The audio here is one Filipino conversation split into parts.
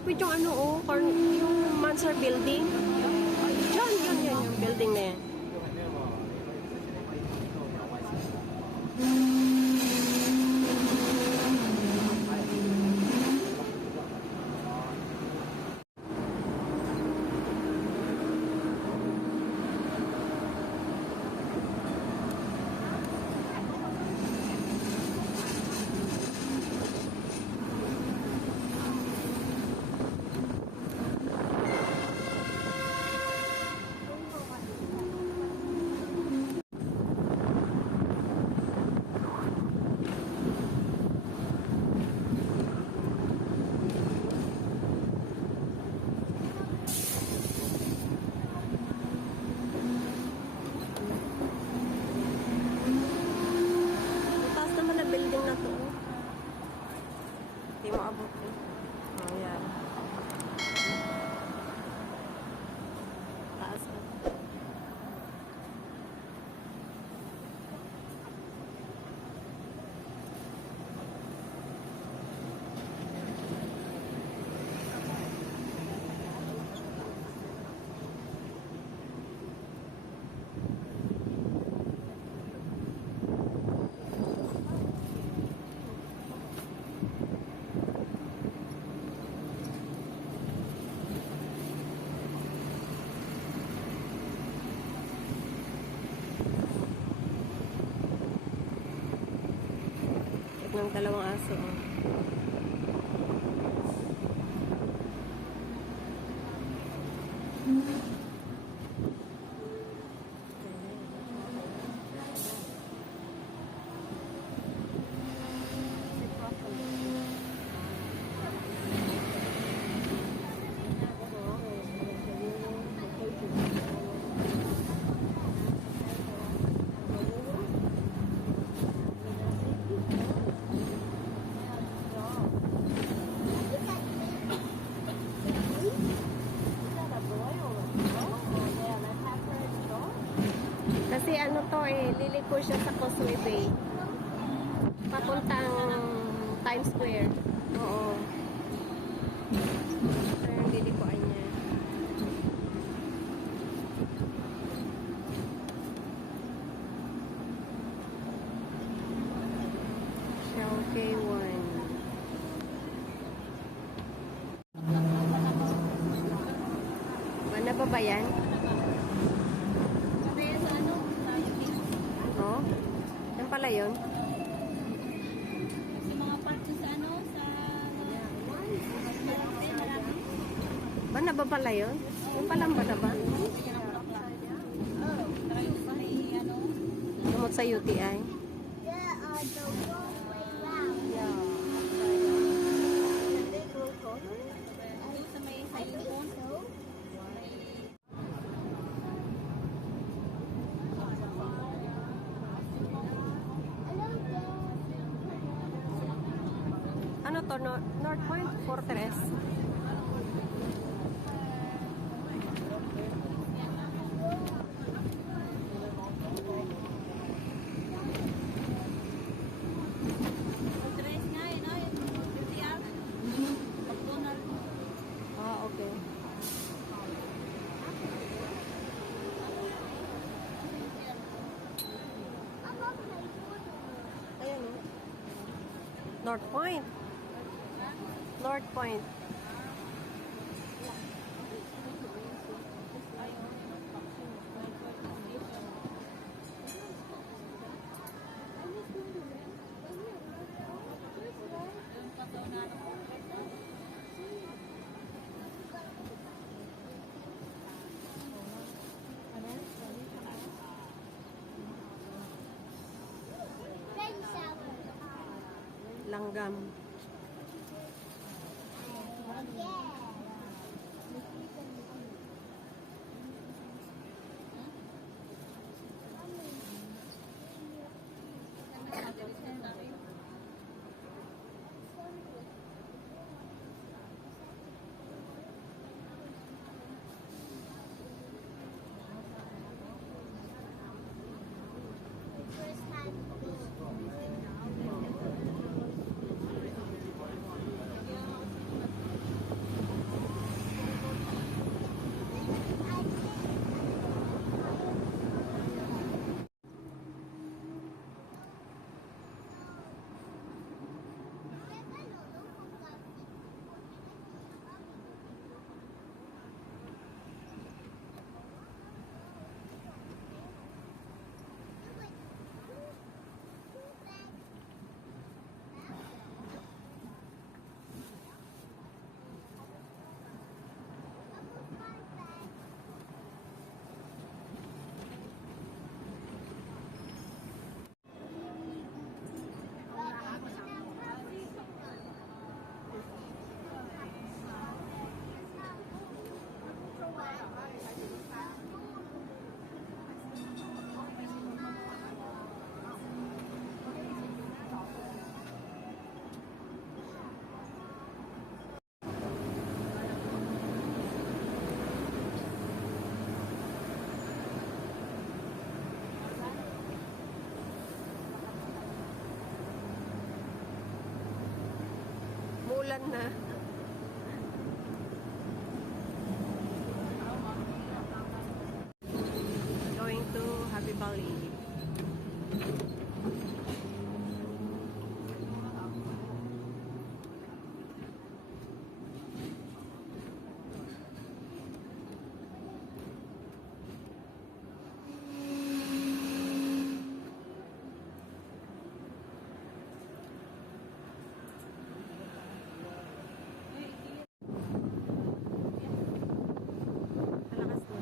malapit yung ano, oh, yung Mansard building. Diyan, yun, yung building na yan. Building na to. Hindi mo abot eh. Oh, yan. Taas na. Ng dalawang aso. Kasi ano to eh, liliko siya sa Causeway Bay. Papuntang Times Square. Oo. Ito yung lilikuan niya. Shell K1. Mana ba ba yan? Oh, yan pala yun. Sa mga parts sa ano, sa... Bana ba pala yun? Yung palang bana ba? Lumot sa UTI. The wrong way round. Sa may sa ipon. Ano to? North Point Fortress? Fortress nga, yun o, yung UTR. McDonald's. Ah, okay. Ayan o. North Point. North Point. Langgam. Umuulan na. Going to Happy Valley. Malakas na.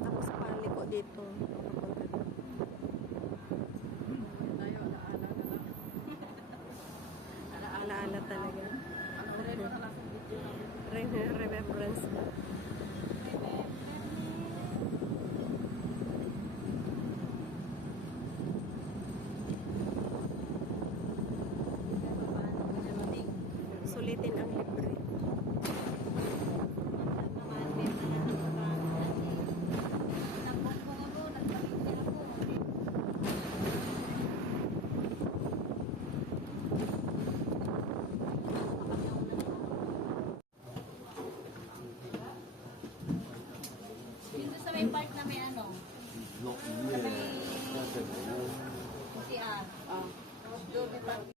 Tapos paliko dito. Papunta doon. Tayo, alaala na lang. Alaala talaga. Ano rin mo na lang sa video namin. Remembrance na. Sulitin ang libre. Dito sa may park na may ano, sa may CR. Doon may park